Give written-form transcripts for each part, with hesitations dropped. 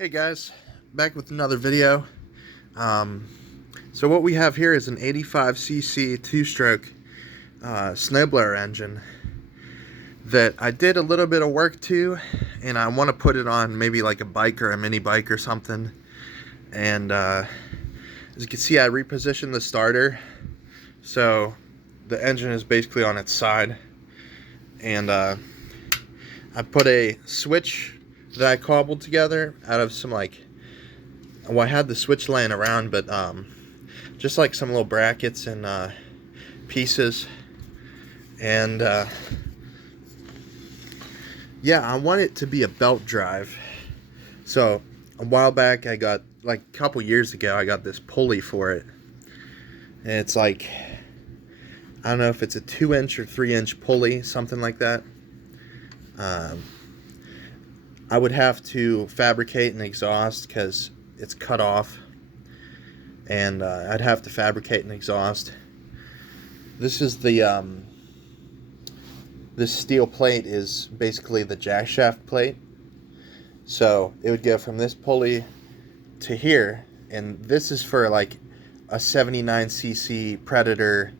Hey guys, back with another video. So what we have here is an 85cc two-stroke snowblower engine that I did a little bit of work to, and I want to put it on maybe like a bike or a mini bike or something. And as you can see, I repositioned the starter, so the engine is basically on its side, and I put a switch that I cobbled together out of some well, I had the switch laying around, but just like some little brackets and pieces, and yeah, I want it to be a belt drive. So a while back, I got, like a couple years ago, I got this pulley for it, and it's like, I don't know if it's a 2-inch or 3-inch pulley, something like that. I would have to fabricate an exhaust because it's cut off, and I'd have to fabricate an exhaust. This is the this steel plate is basically the jack shaft plate, so it would go from this pulley to here, and this is for like a 79cc Predator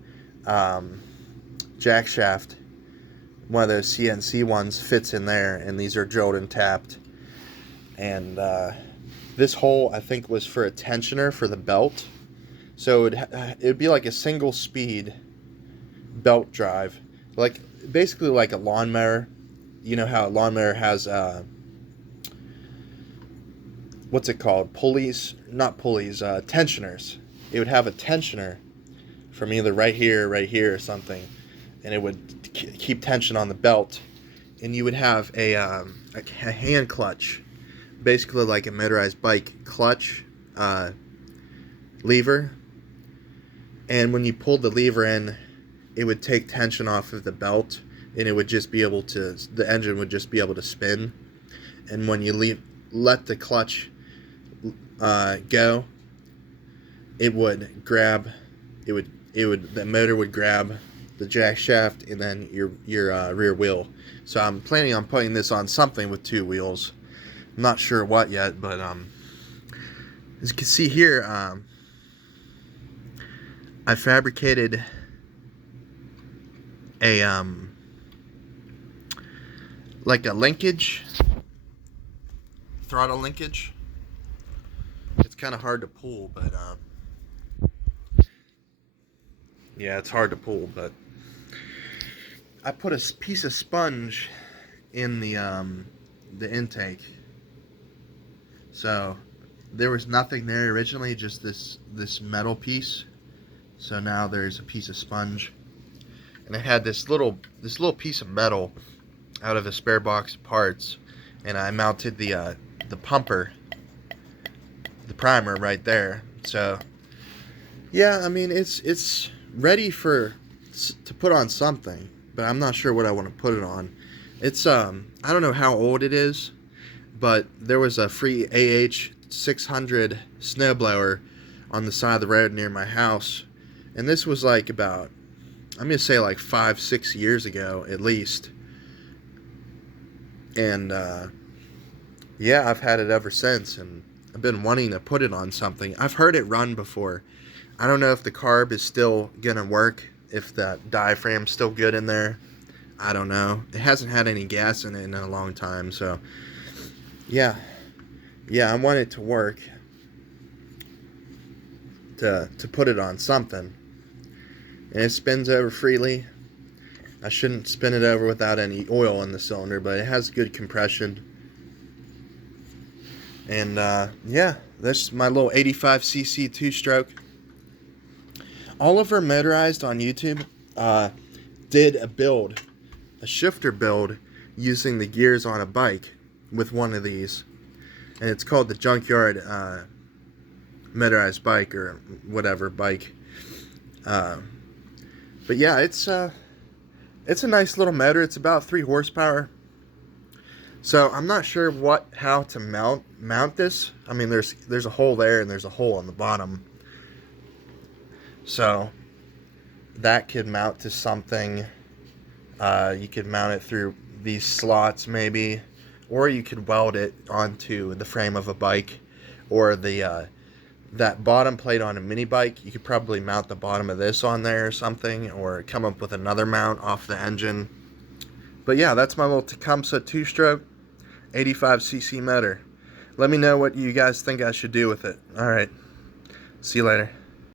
jack shaft. One of those CNC ones fits in there, and these are drilled and tapped. And this hole, I think, was for a tensioner for the belt. So it would be like a single speed belt drive, like basically like a lawnmower. You know how a lawnmower has what's it called? Pulleys, not pulleys, tensioners. It would have a tensioner from either right here, or something, and it would keep tension on the belt, and you would have a hand clutch, basically like a motorized bike clutch lever, and when you pulled the lever in, it would take tension off of the belt, and it would just be able to, the engine would just be able to spin, and when you let the clutch go, it would grab, the motor would grab the jack shaft and then your rear wheel. So I'm planning on putting this on something with 2 wheels. I'm not sure what yet, but as you can see here, I fabricated a like a linkage, throttle linkage. It's kind of hard to pull, but yeah, it's hard to pull, but I put a piece of sponge in the intake. So there was nothing there originally, just this metal piece. So now there's a piece of sponge, and I had this little piece of metal out of a spare box of parts, and I mounted the pumper, the primer right there. So yeah, I mean it's ready to put on something, but I'm not sure what I want to put it on. It's I don't know how old it is, but there was a free AH 600 snowblower on the side of the road near my house, and this was like about, I'm gonna say like 5-6 years ago at least, and yeah, I've had it ever since, and I've been wanting to put it on something. I've heard it run before. I don't know if the carb is still gonna work, if that diaphragm's still good in there. I don't know. It hasn't had any gas in it in a long time, so yeah, I want it to work, to put it on something. And it spins over freely. I shouldn't spin it over without any oil in the cylinder, but it has good compression. And yeah, that's my little 85cc two-stroke. Oliver Motorized on YouTube did a shifter build using the gears on a bike with one of these, and it's called the Junkyard Motorized Bike or whatever bike. But yeah, it's a nice little motor. It's about 3 horsepower. So I'm not sure how to mount this. I mean, there's a hole there and there's a hole on the bottom. So that could mount to something. You could mount it through these slots maybe, or you could weld it onto the frame of a bike, or the that bottom plate on a mini bike. You could probably mount the bottom of this on there or something, or come up with another mount off the engine. But yeah, that's my little Tecumseh 2-stroke 85cc motor. Let me know what you guys think I should do with it. Alright, see you later.